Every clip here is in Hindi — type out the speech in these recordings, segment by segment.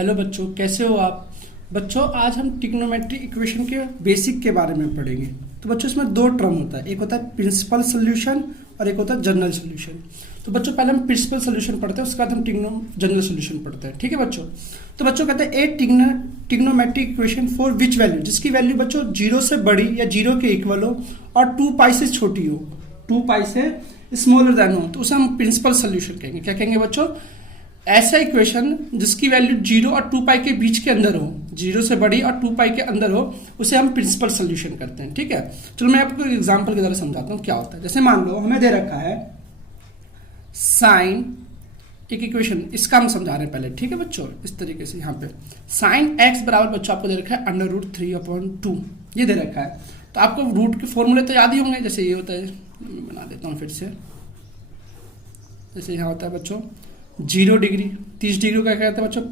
हेलो बच्चों, कैसे हो आप। बच्चों, आज हम ट्रिग्नोमेट्री इक्वेशन के बेसिक के बारे में पढ़ेंगे। तो बच्चों, इसमें दो टर्म होता है, एक होता है प्रिंसिपल सोल्यूशन और एक होता है जनरल सोल्यूशन। तो बच्चों, पहले हम प्रिंसिपल सोल्यूशन पढ़ते हैं, उसके बाद हम जनरल सोल्यूशन पढ़ते हैं। ठीक है बच्चों। तो बच्चों कहते हैं a trigonometric equation for which value, जिसकी वैल्यू बच्चों 0 से बड़ी या 0 के इक्वल हो और 2 पाई से छोटी हो, 2 पाई से स्मॉलर देन हो, तो उसे हम प्रिंसिपल सोल्यूशन कहेंगे। क्या कहेंगे बच्चों? ऐसा इक्वेशन जिसकी वैल्यू 0 और 2 पाई के बीच के अंदर हो, 0 से बड़ी और 2 पाई के अंदर हो, उसे हम प्रिंसिपल सोल्यूशन करते हैं। ठीक है, चलो मैं आपको एक एग्जांपल के द्वारा समझाता हूँ क्या होता है। जैसे मान लो हमें दे रखा है साइन, एक इक्वेशन, इसका हम समझा रहे हैं पहले। ठीक है बच्चों, इस तरीके से यहाँ पे साइन एक्स बराबर बच्चों आपको दे रखा है √3/2, ये दे रखा है। तो आपको रूट के फॉर्मूले तो याद ही होंगे। जैसे ये होता है, मैं बना देता हूँ फिर से। जैसे यहाँ होता है बच्चों 0 डिग्री, 30 डिग्री का कहते हैं बच्चों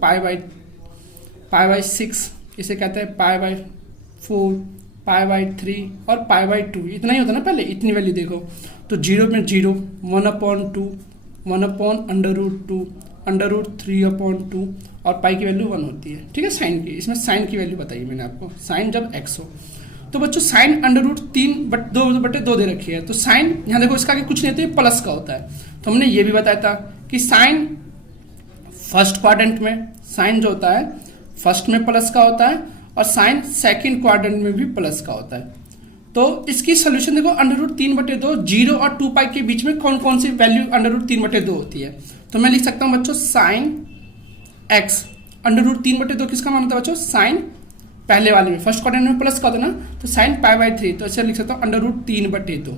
π/6, इसे कहते हैं π/4, π/3 और π/2। इतना ही होता है ना, पहले इतनी वैल्यू देखो। तो 0 में 0, 1/2, 1/√2, √3/2 और पाई की वैल्यू 1 होती है। ठीक है, साइन की, इसमें साइन की वैल्यू बताइए मैंने आपको, साइन जब x हो। तो बच्चों साइन √3/2 दे रखी है। तो साइन यहाँ देखो, इसका आगे कुछ नहीं होता है, प्लस का होता है। तो हमने ये भी बताया था कि साइन फर्स्ट क्वाड्रेंट में, साइन जो होता है फर्स्ट में प्लस का होता है और साइन सेकंड क्वाड्रेंट में भी प्लस का होता है। तो इसकी सोल्यूशन देखो, √3/2, 0 और 2 पाई के बीच में कौन कौन सी वैल्यू √3/2 होती है। तो मैं लिख सकता हूं बच्चों साइन x, √3/2 किसका मान होता है बच्चों? साइन पहले वाले में, फर्स्ट क्वाड्रेंट में प्लस का होता है ना, तो साइन π/3, तो ऐसे लिख सकता हूँ √3/2,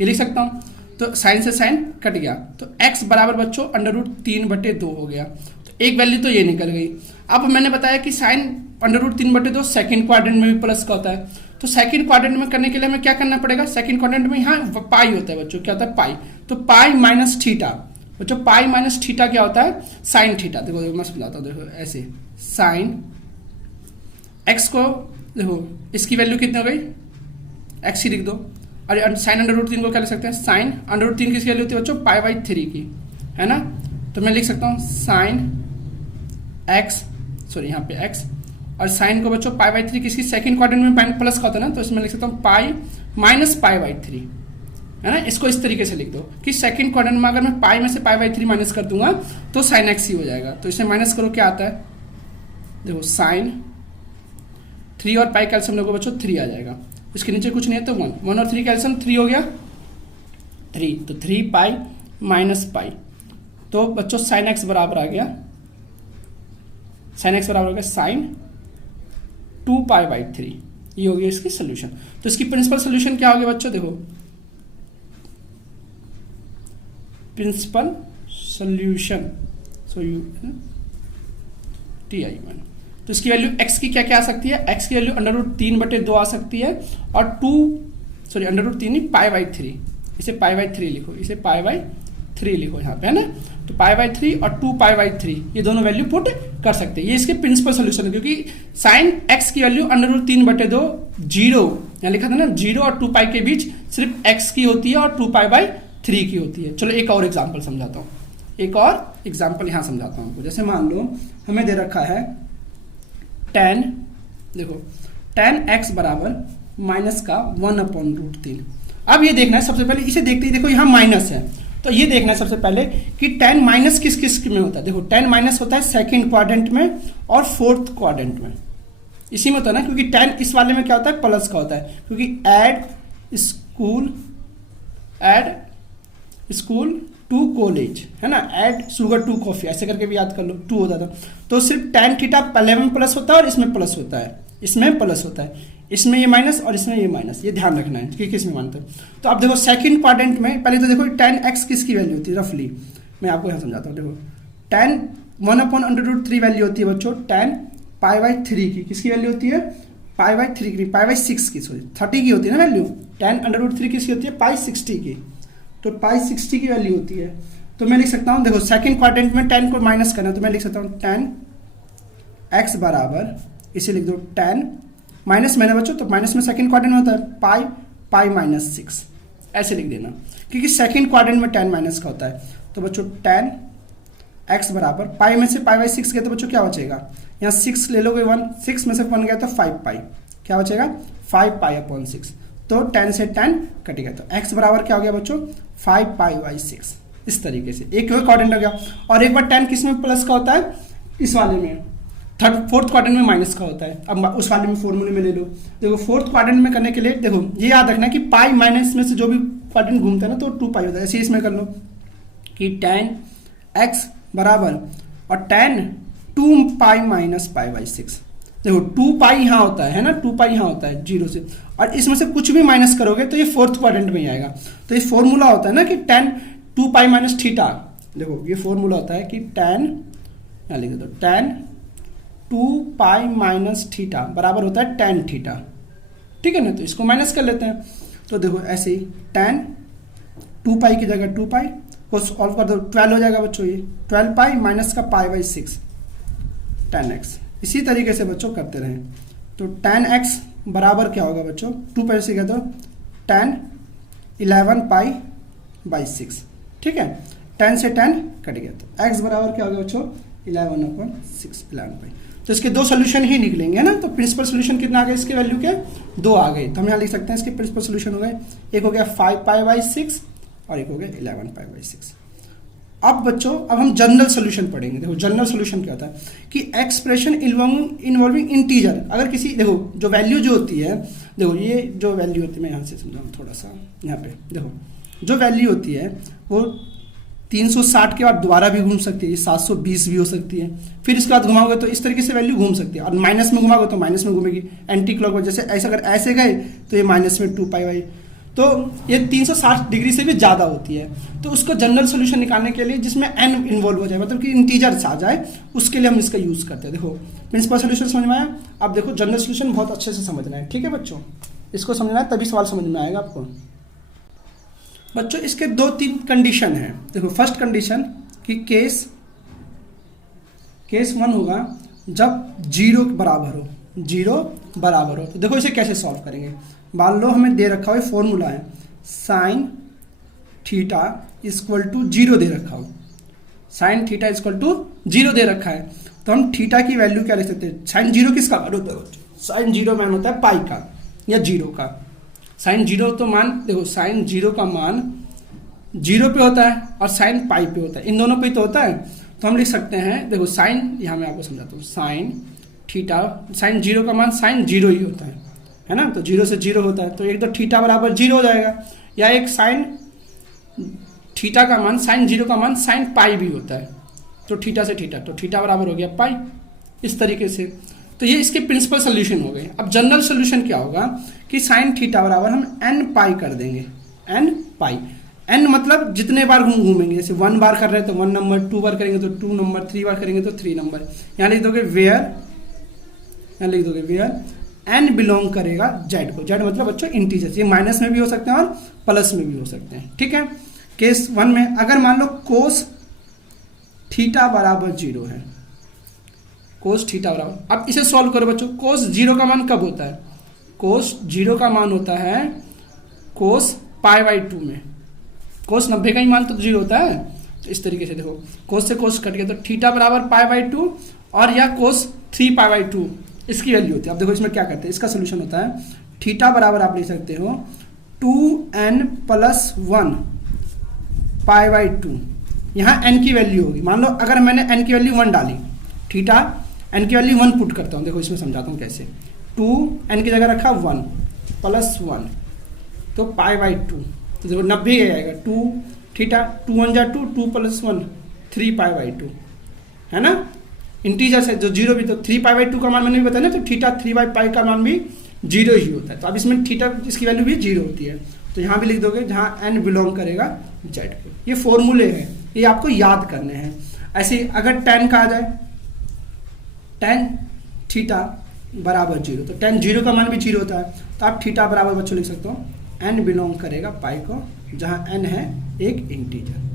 ये लिख सकता हूँ। तो साइन से साइन कट गया, तो x बराबर बच्चों √3/2 हो गया। तो एक वैल्यू तो ये निकल गई। अब मैंने बताया कि साइन √3/2 सेकंड क्वाड्रेंट में भी प्लस का होता है। तो सेकंड क्वाड्रेंट में करने के लिए हमें क्या करना पड़ेगा? सेकंड क्वाड्रेंट में यहाँ पाई होता है बच्चों, क्या होता है? पाई। तो पाई माइनस थीटा बच्चों, पाई माइनस थीटा क्या होता है? Sine theta. देखो मैं समझाता हूँ, देखो ऐसे साइन x को देखो, इसकी वैल्यू कितनी हो गई? x ही लिख दो। और साइन √3 को क्या लिख सकते हैं? साइन √3 किसकी वैल्यू होती है बच्चों? π/3 की, है ना। तो मैं लिख सकता हूँ साइन x, सॉरी यहाँ पे x, और साइन को बच्चों π/3 किसकी? सेकंड क्वाड्रेंट में प्लस का होता है ना, तो इसमें लिख सकता हूँ पाई माइनस π/3, है ना। इसको इस तरीके से लिख दो कि सेकंड क्वाड्रेंट में अगर मैं पाई में से π/3 माइनस कर दूंगा तो साइन x ही हो जाएगा। तो इसे माइनस करो, क्या आता है? देखो साइन 3 और पाई कैल्सियम लोगों बच्चों 3 आ जाएगा। इसके नीचे कुछ नहीं है तो 1 और 3 कैल्सियम 3 हो गया, 3, तो 3 पाई माइनस पाई। तो बच्चों साइन x बराबर आ गया, साइन x बराबर हो गया साइन 2π/3, ये हो गया इसकी सोल्यूशन। तो इसकी प्रिंसिपल सोल्यूशन क्या हो गया बच्चों? देखो प्रिंसिपल सोल्यूशन, TI1। तो इसकी वैल्यू x की क्या क्या आ सकती है? x की वैल्यू √3/2 आ सकती है और √3 नहीं, π/3, इसे π/3 लिखो, इसे π/3 लिखो यहाँ पे, है ना। तो π/3 और 2π/3 ये दोनों वैल्यू पुट कर सकते हैं। ये इसके प्रिंसिपल सोल्यूशन है, क्योंकि साइन x की वैल्यू √3/2 0, यहाँ लिखा था ना, 0 और 2 पाई के बीच सिर्फ x की होती है और 2π/3 की होती है। चलो एक और एग्जाम्पल समझाता हूँ, एक और एग्जाम्पल यहाँ समझाता हूँ आपको। जैसे मान लो हमें दे रखा है tan, देखो tan x बराबर माइनस का 1/√3। अब ये देखना है सबसे पहले, इसे देखते ही देखो यहाँ माइनस है, तो ये देखना है सबसे पहले कि tan माइनस किस किस में होता है। देखो tan माइनस होता है सेकंड क्वाड्रेंट में और फोर्थ क्वाड्रेंट में, इसी में होता है ना, क्योंकि tan इस वाले में क्या होता है? प्लस का होता है, क्योंकि एड स्कूल टू कॉलेज, है ना, एड शुगर टू कॉफी, ऐसे करके भी याद कर लो, 2 होता था। तो सिर्फ tan थीटा पहले में प्लस होता है और इसमें प्लस होता है, इसमें प्लस होता है, इसमें ये माइनस और इसमें ये माइनस, ये ध्यान रखना है कि किस में मानते हैं। तो अब देखो सेकंड क्वाड्रेंट में पहले तो देखो tan x किसकी वैल्यू होती है? रफली मैं आपको यहाँ समझाता हूँ। देखो tan 1/√3 वैल्यू होती है बच्चों tan π/3 की, किसकी वैल्यू होती है? π/3 की, π/6 की, सॉरी 30 की होती है ना वैल्यू। tan √3 किसकी होती है? π/60 की, तो π/60 की वैल्यू होती है। तो मैं लिख सकता हूँ, देखो सेकंड क्वाड्रेंट में tan को माइनस करना, तो मैं लिख सकता हूँ tan x बराबर, इसे लिख दो tan माइनस मैंने बच्चों, तो माइनस में सेकंड क्वाड्रेंट में होता है π/6, ऐसे लिख देना, क्योंकि सेकंड क्वाड्रेंट में tan माइनस का होता है। तो बच्चों tan x बराबर पाई में से पाई बाई 6 गया तो बच्चों क्या बचेगा, यहाँ 6 ले लोगे 1, 6 में से 1 गया तो 5 पाई, क्या बचेगा 5 पाई अपॉन 6, तो 10 से 10 कटेगा, तो x बराबर क्या हो गया बच्चों 5 पाई बाई 6। इस तरीके से एक क्वाड्रेंट हो गया। और एक बार 10 किस में प्लस का होता है, इस वाले में, फोर्थ क्वाड्रेंट में माइनस का होता है। अब उस वाले में फॉर्मूले में ले लो, देखो फोर्थ क्वाड्रेंट में करने के लिए देखो ये याद रखना है कि पाई माइनस में से जो भी क्वाड्रेंट घूमता है ना तो 2 पाई होता है। ऐसे इसमें कर लो कि tan x बराबर और tan 2 pi minus pi by 6, देखो 2 पाई यहाँ होता है ना, 2 पाई यहाँ होता है 0 से, और इसमें से कुछ भी माइनस करोगे तो ये फोर्थ क्वाड्रेंट में ही आएगा। तो ये फॉर्मूला होता है ना कि tan 2 पाई माइनस थीटा, देखो ये फॉर्मूला होता है कि tan, यहाँ लिख दो, tan 2 पाई माइनस थीटा बराबर होता है tan थीटा, ठीक है ना। तो इसको माइनस कर लेते हैं, तो देखो ऐसे ही tan 2 पाई की जगह 2 पाई को सॉल्व कर दो, 12 हो जाएगा बच्चों, ये 12 पाई माइनस का पाई बाई 6 tan x। इसी तरीके से बच्चों करते रहें, तो tan x बराबर क्या होगा बच्चों, 2 पाई से क्या तो tan 11 पाई बाई 6, ठीक है, 10 से 10 कट गया, तो x बराबर क्या होगा बच्चों 11/6 11 पाई। तो इसके दो सोल्यूशन ही निकलेंगे है ना। तो प्रिंसिपल सोल्यूशन कितना आ गया इसके वैल्यू के 2 आ गए, तो हम यहाँ लिख सकते हैं इसके प्रिंसिपल सोल्यूशन हो गए, एक हो गया 5 पाई बाई 6 और एक हो गया 11 पाई बाई 6। अब बच्चों अब हम जनरल सोल्यूशन पढ़ेंगे। देखो जनरल सोल्यूशन क्या होता है कि एक्सप्रेशन इन्वॉल्विंग इंटीजर, अगर किसी देखो जो वैल्यू जो होती है, देखो ये जो वैल्यू होती है, मैं यहाँ से समझाऊँ थोड़ा सा, यहाँ पे देखो जो वैल्यू होती है वो 360 के बाद दोबारा भी घूम सकती है, 720 भी हो सकती है, फिर इसके बाद घुमाओगे तो इस तरीके से वैल्यू घूम सकती है, और माइनस में घुमाओगे तो माइनस में घूमेगी एंटी क्लॉकवाइज, जैसे ऐसे अगर ऐसे गए तो ये माइनस में 2 पाई बाई, तो ये 360 डिग्री से भी ज़्यादा होती है। तो उसको जनरल सोल्यूशन निकालने के लिए जिसमें n इन्वॉल्व हो जाए, मतलब कि इंटीजर्स आ जाए, उसके लिए हम इसका यूज़ करते हैं। देखो प्रिंसिपल सोल्यूशन समझ में आया, अब देखो जनरल सोल्यूशन बहुत अच्छे से समझना है, ठीक है बच्चों, इसको समझना है तभी सवाल समझ में आएगा आपको। बच्चों इसके 2-3 कंडीशन हैं। देखो फर्स्ट कंडीशन कि केस 1 होगा जब 0 बराबर हो, 0 बराबर हो। तो देखो इसे कैसे सॉल्व करेंगे, मान लो हमें दे रखा हो फॉर्मूला है साइन थीटा इक्वल टू 0 दे रखा हो, साइन थीटा इक्वल टू 0 दे रखा है, तो हम थीटा की वैल्यू क्या लिख सकते हैं, साइन 0 किसका मान होता है, साइन 0 मान होता है पाई का या 0 का। साइन 0 तो मान देखो साइन 0 का मान 0 पे होता है और साइन पाई पे होता है, इन दोनों पे तो होता है। तो हम लिख सकते हैं देखो साइन, यहाँ मैं आपको समझाता हूँ, साइन थीटा, साइन 0 का मान साइन 0 ही होता है ना, तो 0 से 0 होता है, तो एक तो थीटा बराबर 0 हो जाएगा, या एक साइन थीटा का मान साइन 0 का मान साइन पाई भी होता है, तो थीटा से थीटा, तो थीटा बराबर हो गया पाई, इस तरीके से। तो ये इसके प्रिंसिपल सोल्यूशन हो गए। अब जनरल सोल्यूशन क्या होगा कि साइन थीटा बराबर हम n पाई कर देंगे, n पाई, n मतलब जितने बार घूमेंगे, जैसे 1 बार कर रहे हैं तो 1 नंबर, 2 बार करेंगे तो 2 नंबर, 3 बार करेंगे तो 3 नंबर। यहाँ लिख दोगे वेयर, यहाँ लिख दोगे वेयर n बिलोंग करेगा z को, z मतलब बच्चों इंटीजर, ये माइनस में भी हो सकते हैं और प्लस में भी हो सकते हैं, ठीक है। केस 1 में अगर मान लो कोस थीटा बराबर 0 है, कोस थीटा बराबर, अब इसे सॉल्व करो बच्चों, कोस 0 का मान कब होता है, कोस 0 का मान होता है कोस पाई बाई 2 में, कोस 90 का ही मान तो 0 होता है। तो इस तरीके से देखो कोस से कोस कट गया तो थीटा बराबर पाई बाई 2, और या कोस 3 पाई बाई 2 इसकी वैल्यू होती है। अब देखो इसमें क्या करते हैं, इसका सोल्यूशन होता है थीटा बराबर आप लिख सकते हो 2n प्लस 1 पाई बाई 2, यहाँ n की वैल्यू होगी, मान लो अगर मैंने n की वैल्यू 1 डाली, थीटा n की वैल्यू 1 पुट करता हूँ, देखो इसमें समझाता हूँ कैसे, 2n की जगह रखा 1 प्लस 1 तो पाई बाई 2, तो देखो 90 आएगा, 2 थीटा 2 1 जा 2, 2 प्लस 1 3 पाई बाई 2, है ना, इंटीजर है जो 0 भी, तो 3 पाई बाई 2 का मान मैंने भी बताया ना, तो थीटा 3 बाई पाई का मान भी 0 ही होता है। तो अब इसमें थीटा इसकी वैल्यू भी 0 होती है, तो यहाँ भी लिख दोगे जहाँ n बिलोंग करेगा z पे। ये फॉर्मूले हैं, ये आपको याद करने हैं। ऐसे अगर tan का आ जाए, tan थीटा बराबर 0, तो tan 0 का मान भी 0 होता है, तो आप थीटा बराबर बच्चों लिख सकते हो n बिलोंग करेगा पाई को, जहाँ n है एक इंटीजर।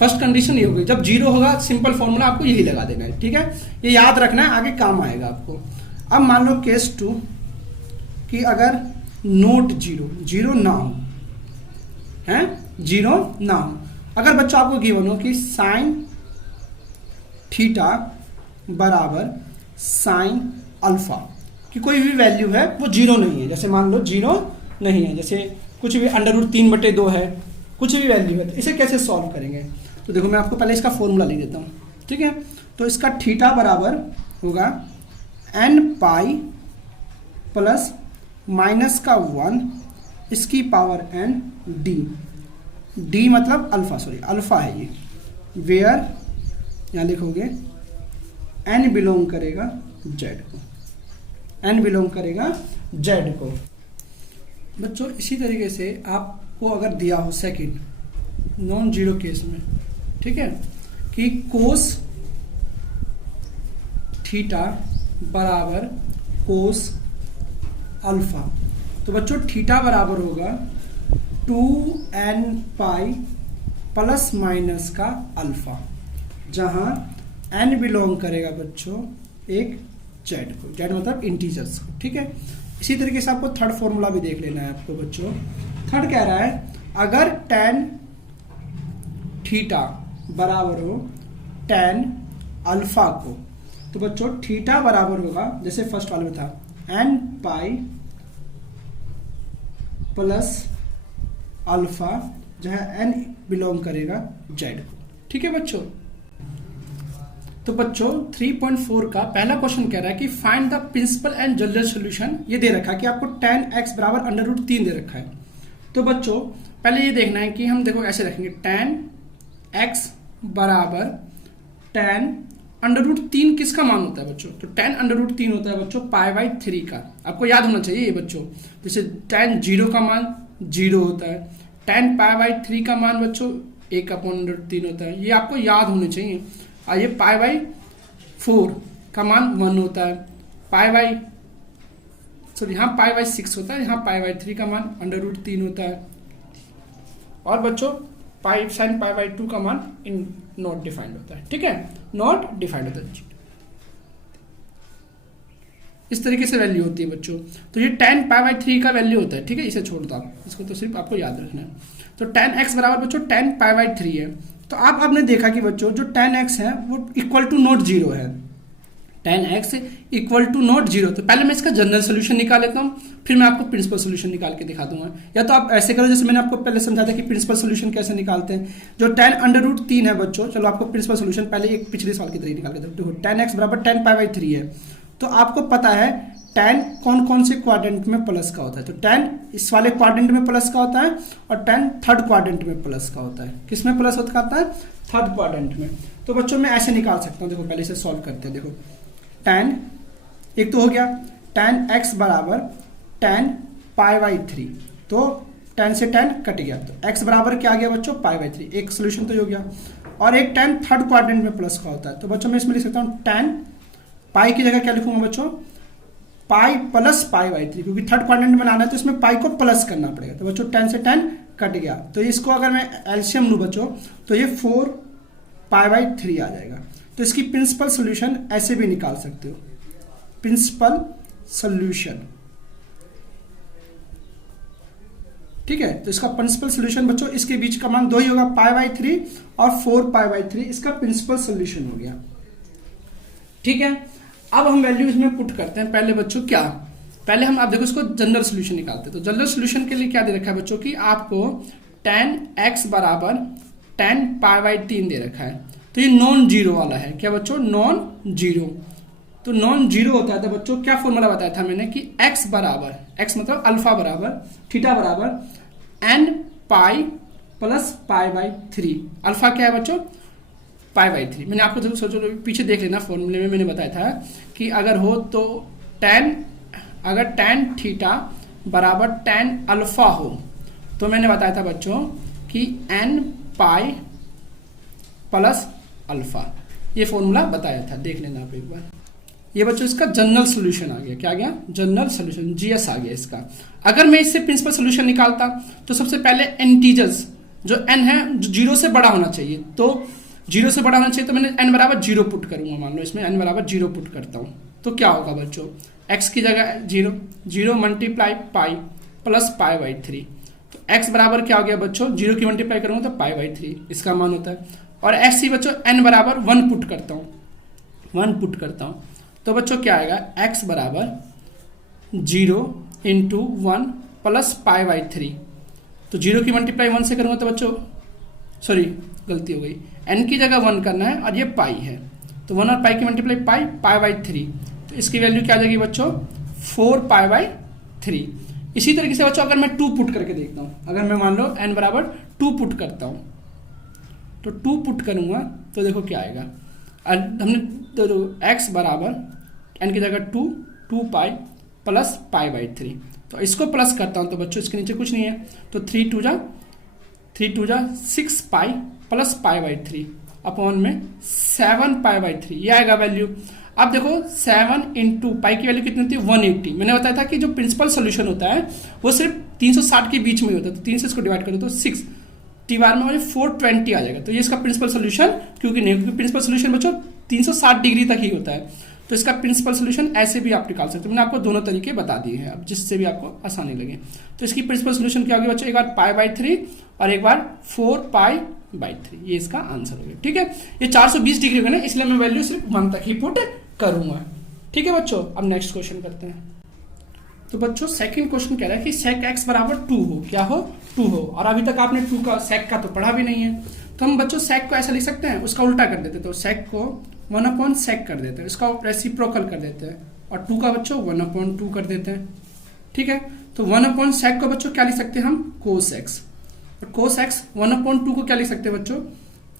फर्स्ट कंडीशन ये होगी, जब 0 होगा सिंपल फॉर्मूला आपको यही लगा देना है, ठीक है, ये याद रखना है, आगे काम आएगा आपको। अब मान लो केस 2 कि अगर नोट 0 ना हो, है 0 ना हो, अगर बच्चों आपको गिवन हो कि साइन थीटा बराबर साइन अल्फा की कोई भी वैल्यू है वो जीरो नहीं है। जैसे मान लो जीरो नहीं है, जैसे कुछ भी √3/2 है, कुछ भी वैल्यू है, तो इसे कैसे सॉल्व करेंगे? तो देखो मैं आपको पहले इसका फॉर्मूला लिख देता हूँ, ठीक है। तो इसका थीटा बराबर होगा n पाई प्लस माइनस का 1 इसकी पावर n d, d मतलब अल्फा, सॉरी अल्फा है ये, वेयर यहाँ लिखोगे n बिलोंग करेगा z को, n बिलोंग करेगा z को। बच्चों इसी तरीके से आपको अगर दिया हो सेकंड नॉन जीरो केस में, ठीक है, कि कोस थीटा बराबर कोस अल्फा, तो बच्चों थीटा बराबर होगा 2n पाई प्लस माइनस का अल्फा, जहां n बिलोंग करेगा बच्चों एक z को, z मतलब इंटीजर्स को, ठीक है। इसी तरीके से आपको थर्ड फॉर्मूला भी देख लेना है आपको बच्चों। थर्ड कह रहा है अगर tan थीटा बराबर हो tan अल्फा को, तो बच्चों थीटा बराबर होगा जैसे फर्स्ट वाले में था n पाई प्लस अल्फा, जहां n बिलोंग करेगा z को, ठीक है बच्चों। तो बच्चों 3.4 का पहला क्वेश्चन कह रहा है कि find the principal and general solution. ये दे रखा है कि आपको tan x बराबर √3 दे रखा है। तो बच्चों पहले ये देखना है कि हम देखो ऐसे रखेंगे tan x बराबर tan √3 किसका मान होता है बच्चों? तो tan √3 होता है बच्चों π/3 का। आपको याद होना चाहिए ये बच्चों, जैसे tan 0 का मान 0 होता है, tan π/3 का मान बच्चों 1/√3 होता है, ये आपको याद होने चाहिए। और ये π/4 का मान 1 होता है, यहाँ π/6 होता है, यहाँ π/3 का मान √3 होता है, और बच्चों sin π/2 का मान इन नॉट डिफाइंड होता है, ठीक है, नॉट डिफाइंड होता है। इस तरीके से वैल्यू होती है बच्चों। तो ये tan π/3 का वैल्यू होता है, ठीक है, इसे छोड़ दो आप, इसको तो सिर्फ आपको याद रखना है। तो tan x बराबर बच्चों tan π/3 है। तो आपने देखा कि बच्चों जो tan x है वो इक्वल टू नॉट जीरो है, tan x equal to not zero. तो पहले मैं इसका जनरल सोल्यूशन निकाल लेता हूँ, फिर मैं आपको प्रिंसिपल सोल्यूशन निकाल के दिखा दूंगा। या तो आप ऐसे करो जैसे मैंने आपको पहले समझाया था कि प्रिंसिपल सोल्यूशन कैसे निकालते हैं। जो tan √3 है बच्चों, चलो आपको प्रिंसिपल सोल्यूशन पहले एक पिछले साल की तरह निकाल के देखो। tan x बराबर tan π/3 है, तो आपको पता है tan कौन कौन से क्वाड्रेंट में प्लस का होता है। तो tan इस वाले क्वाड्रेंट में प्लस का होता है, और tan थर्ड क्वाड्रेंट में प्लस का होता है। किस में प्लस होता है? थर्ड क्वाड्रेंट में। तो बच्चों मैं ऐसे निकाल सकता हूँ, देखो पहले इसे सॉल्व करते हैं। देखो tan एक तो हो गया, tan x बराबर tan π/3, तो tan से tan कट गया, तो x बराबर क्या आ गया बच्चों? π/3, एक सोल्यूशन तो हो गया। और एक tan थर्ड क्वाड्रेंट में प्लस का होता है, तो बच्चों मैं इसमें लिख सकता हूँ tan पाई की जगह क्या लिखूंगा बच्चों? पाई प्लस π/3, क्योंकि थर्ड क्वाड्रेंट में लाना है तो इसमें पाई को प्लस करना पड़ेगा। तो बच्चों tan से tan कट गया, तो इसको अगर मैं एलसीएम लूं बच्चों तो ये 4 π/3 आ जाएगा। तो इसकी प्रिंसिपल सोल्यूशन ऐसे भी निकाल सकते हो, प्रिंसिपल सोल्यूशन, ठीक है। तो इसका प्रिंसिपल सोल्यूशन बच्चों इसके बीच का मान 2 ही होगा, π/3 और 4 π/3, इसका प्रिंसिपल सोल्यूशन हो गया, ठीक है। अब हम वैल्यू इसमें पुट करते हैं। पहले बच्चों क्या, पहले हम आप देखो इसको जनरल सोल्यूशन निकालते हैं। तो जनरल सोल्यूशन के लिए क्या दे रखा है बच्चों कि आपको tan x बराबर tan π/3 दे रखा है। तो ये नॉन जीरो वाला है, क्या बच्चों? Non zero. तो नॉन जीरो होता है तो बच्चों क्या फॉर्मूला बताया था मैंने कि x बराबर, x मतलब अल्फा बराबर, थीटा बराबर n पाई प्लस π/3। अल्फा क्या है बच्चों? π/3। मैंने आपको जरूर सोचो पीछे देख लेना, फॉर्मूले में मैंने बताया था कि अगर हो तो अगर tan थीटा बराबर tan अल्फा हो, तो मैंने बताया था बच्चों कि n पाई प्लस अल्फा, ये फॉर्मूला बताया था, देख लेना आप एक बार। ये बच्चों इसका जनरल सॉल्यूशन आ गया, क्या आ गया? जनरल सॉल्यूशन, जीएस आ गया इसका। अगर मैं इससे प्रिंसिपल सॉल्यूशन निकालता तो सबसे पहले इंटीजर्स जो n है जो 0 से बड़ा होना चाहिए, तो 0 से बड़ा होना चाहिए, तो मैंने n बराबर 0 पुट करूंगा। मान लो इसमें n बराबर 0 पुट करता हूं, तो क्या होगा बच्चों? x की जगह 0 मल्टीप्लाई पाई प्लस π/3, तो x बराबर क्या हो गया बच्चों? 0 की मल्टीप्लाई करूंगा तो π/3 इसका मान होता है। और ऐसे ही बच्चों n बराबर 1 पुट करता हूँ, 1 पुट करता हूँ, तो बच्चों क्या आएगा, x बराबर 0 इंटू 1 प्लस पाई बाई 3। तो 0 की मल्टीप्लाई 1 से करूँगा तो बच्चों, सॉरी गलती हो गई, n की जगह 1 करना है और ये पाई है, तो 1 और पाई की मल्टीप्लाई पाई बाई 3, तो इसकी वैल्यू क्या आ जाएगी बच्चों, 4 पाई बाई 3। इसी तरीके से बच्चों अगर मैं 2 पुट करके देखता हूँ, अगर मैं मान लो n बराबर 2 पुट करता हूँ, तो 2 पुट करूँगा तो देखो क्या आएगा, हमने तो x बराबर n की जगह 2 पाई प्लस पाई बाई 3, तो इसको प्लस करता हूँ तो बच्चों इसके नीचे कुछ नहीं है, तो 3 टू जा 6 pi plus pi by 3 upon में 7 पाई बाई 3, ये आएगा वैल्यू। अब देखो 7 इंटू पाई की वैल्यू कितनी होती है, 180। मैंने बताया था कि जो प्रिंसिपल सोल्यूशन होता है वो सिर्फ 360 के बीच में ही होता है, तो 3 से इसको डिवाइड करो तो 6 टी बार में मुझे 420 आ जाएगा, तो ये इसका प्रिंसिपल सोल्यूशन क्योंकि नहीं, क्योंकि प्रिंसिपल सोल्यूशन बच्चों 360 डिग्री तक ही होता है, तो इसका प्रिंसिपल सोल्यूशन ऐसे भी आप निकाल सकते हो। मैंने आपको दोनों तरीके बता दिए हैं, अब जिससे भी आपको आसानी लगे। तो इसकी प्रिंसिपल सोल्यूशन क्या होगी बच्चों, एक बार पाई बाई 3 और एक बार 4 पाई बाई 3, ये इसका आंसर हो गया। ठीक है, ये 420 डिग्री होगा ना, इसलिए मैं वैल्यू सिर्फ 1 तक ही पुट करूंगा। ठीक है बच्चों, अब नेक्स्ट क्वेश्चन करते हैं। तो बच्चों सेकंड क्वेश्चन कह रहा है कि sec x बराबर 2 हो, क्या हो, 2 हो, और अभी तक आपने 2 का sec का तो पढ़ा भी नहीं है, तो हम बच्चों sec को ऐसा लिख सकते हैं, उसका उल्टा कर देते, तो sec को 1/sec कर देते हैं, इसका रेसिप्रोकल कर देते हैं, और 2 का बच्चों 1/2 कर देते हैं। ठीक है, तो 1/sec को बच्चों क्या लिख सकते हैं हम, cos x, और cos x 1/2 को क्या लिख सकते हैं बच्चों,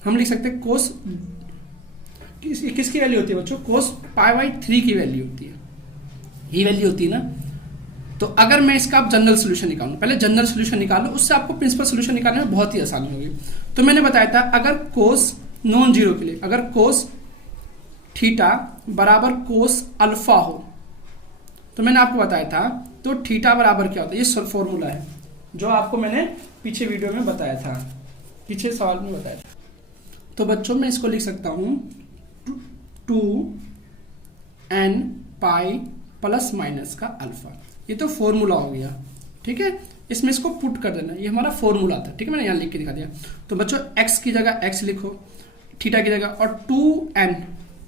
हम लिख सकते हैं cos, किसकी वैल्यू होती है बच्चों, cos पाई बाई 3 की वैल्यू होती है, ये वैल्यू होती है ना। तो अगर मैं इसका आप जनरल सोल्यूशन निकालूं, पहले जनरल सोल्यूशन निकालो, उससे आपको प्रिंसिपल सोल्यूशन निकालने में बहुत ही आसानी होगी। तो मैंने बताया था अगर कोस नॉन जीरो के लिए, अगर कोस थीटा बराबर कोस अल्फा हो, तो मैंने आपको बताया था, तो थीटा बराबर क्या होता है, ये फॉर्मूला है जो आपको मैंने पीछे वीडियो में बताया था, पीछे सवाल में बताया था। तो बच्चों मैं इसको लिख सकता हूं 2n पाई प्लस माइनस का अल्फा, ये तो फॉर्मूला हो गया। ठीक है, इसमें इसको पुट कर देना, ये हमारा फॉर्मूला था। ठीक है, मैंने यहाँ लिख के दिखा दिया। तो बच्चों x की जगह x लिखो, थीटा की जगह, और 2n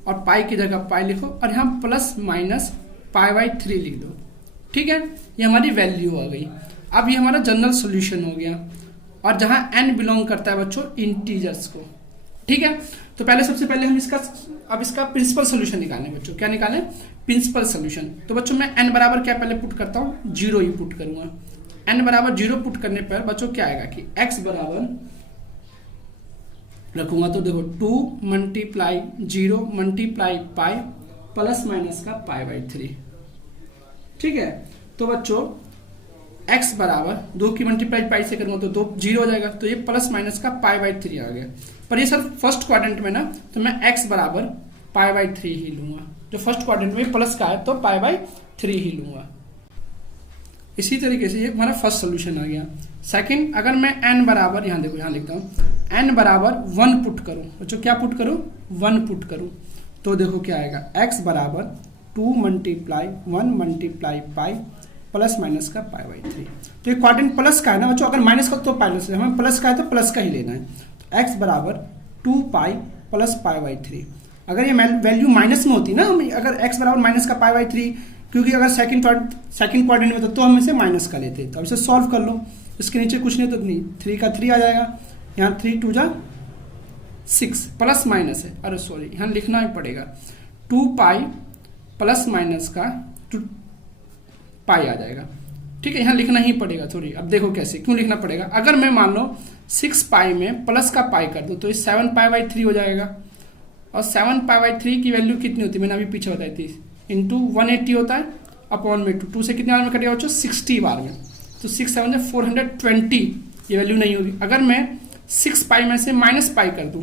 और पाई की जगह पाई लिखो, और यहाँ प्लस माइनस पाई बाई 3 लिख दो। ठीक है, ये हमारी वैल्यू आ गई। अब ये हमारा जनरल सोल्यूशन हो गया, और जहाँ n बिलोंग करता है बच्चों इंटीजर्स को। ठीक है, तो पहले सबसे पहले हम इसका प्रिंसिपल सोल्यूशन निकालें बच्चों, क्या निकालें, प्रिंसिपल सोल्यूशन। तो बच्चों मैं n बराबर क्या पहले पुट करता हूँ, 0 ही पुट करूंगा। n बराबर 0 पुट करने पर बच्चों क्या आएगा कि x बराबर रखूंगा, तो देखो 2 multiply 0 multiply pi plus minus का पाई बाई 3। ठीक है, तो बच्चों x बराबर 2 की मल्टीप्लाई पाई से करूंगा तो 2 0 हो जाएगा, तो ये प्लस माइनस का पाई बाई 3 आ गया। पर ये सर फर्स्ट क्वाड्रेंट में ना, तो मैं x बराबर पाई बाई 3 ही लूंगा, जो फर्स्ट क्वाड्रेंट में प्लस का है तो पाई बाई 3 ही लूंगा। इसी तरीके से ये हमारा फर्स्ट सोल्यूशन आ गया। सेकंड, अगर मैं n बराबर, यहाँ देखो यहाँ लिखता हूँ, n बराबर 1 पुट करूँ बच्चों, क्या पुट करूँ, 1 पुट करूँ, तो देखो क्या आएगा, x बराबर 2 multiply 1 multiply pi plus minus का पाई बाई 3। तो ये क्वाड्रेंट प्लस का है ना बच्चों, अगर माइनस का तो माइनस, हमें प्लस का है तो प्लस का ही लेना है। तो x बराबर 2 पाई प्लस पाई बाई 3। अगर ये वैल्यू माइनस में होती ना, हम अगर x बराबर माइनस का पाई बाई 3, क्योंकि अगर सेकंड क्वाड्रेंट में तो हम इसे माइनस का लेते। तो अब इसे सॉल्व कर लो, इसके नीचे कुछ नहीं तो नहीं, 3 का 3 आ जाएगा, यहाँ 3 2 जा 6, प्लस माइनस है, अरे सॉरी यहाँ लिखना ही पड़ेगा, 2 पाई प्लस माइनस का 2 पाई आ जाएगा। ठीक है, यहाँ लिखना ही पड़ेगा। सॉरी, अब देखो कैसे, क्यों लिखना पड़ेगा, अगर मैं मान लो 6 पाई में प्लस का पाई कर दूँ तो ये 7 पाई बाई 3 हो जाएगा, और 7 पाई बाई 3 की वैल्यू कितनी होती है, मैंने अभी पीछे बताई थी, इंटू 180 होता है अपॉन में 2 से कितने बार में कटेगा बच्चों, 60 बार में, तो 6 7 420, ये वैल्यू नहीं होगी। अगर मैं 6 पाई में से माइनस पाई कर दूं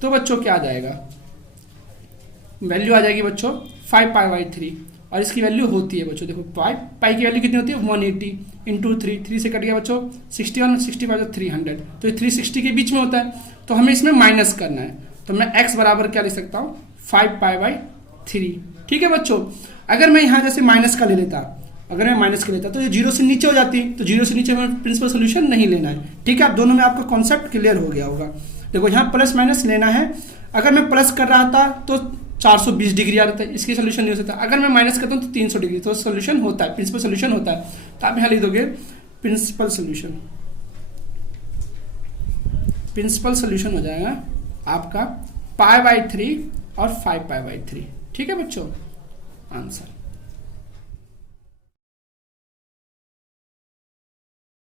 तो बच्चों क्या आ जाएगा, वैल्यू आ जाएगी बच्चों 5 पाई बाई 3, और इसकी वैल्यू होती है बच्चों, देखो पाई की वैल्यू कितनी होती है, 180 इंटू 3 से कट गया बच्चों 60 और 65 300, तो ये 360 के बीच में होता है, तो हमें इसमें माइनस करना है। तो मैं x बराबर क्या लिख सकता हूँ, 5 पाई बाई 3। ठीक है बच्चों, अगर मैं यहाँ जैसे माइनस का ले लेता, अगर मैं माइनस का लेता तो ये 0 से नीचे हो जाती, तो 0 से नीचे हमें प्रिंसिपल सोल्यूशन नहीं लेना है। ठीक है, आप दोनों में आपका कॉन्सेप्ट क्लियर हो गया होगा। देखो यहाँ प्लस माइनस लेना है, अगर मैं प्लस कर रहा था तो 420 डिग्री आ रहा था, इसकी सोल्यूशन नहीं हो सकता। अगर मैं माइनस करता हूँ तो 300 डिग्री, तो सोल्यूशन होता है, प्रिंसिपल सोल्यूशन होता है। तो आप यहाँ लिख दोगे प्रिंसिपल सोल्यूशन। प्रिंसिपल सोल्यूशन हो जाएगा आपका π/3 और 5π/3। ठीक है बच्चों, आंसर।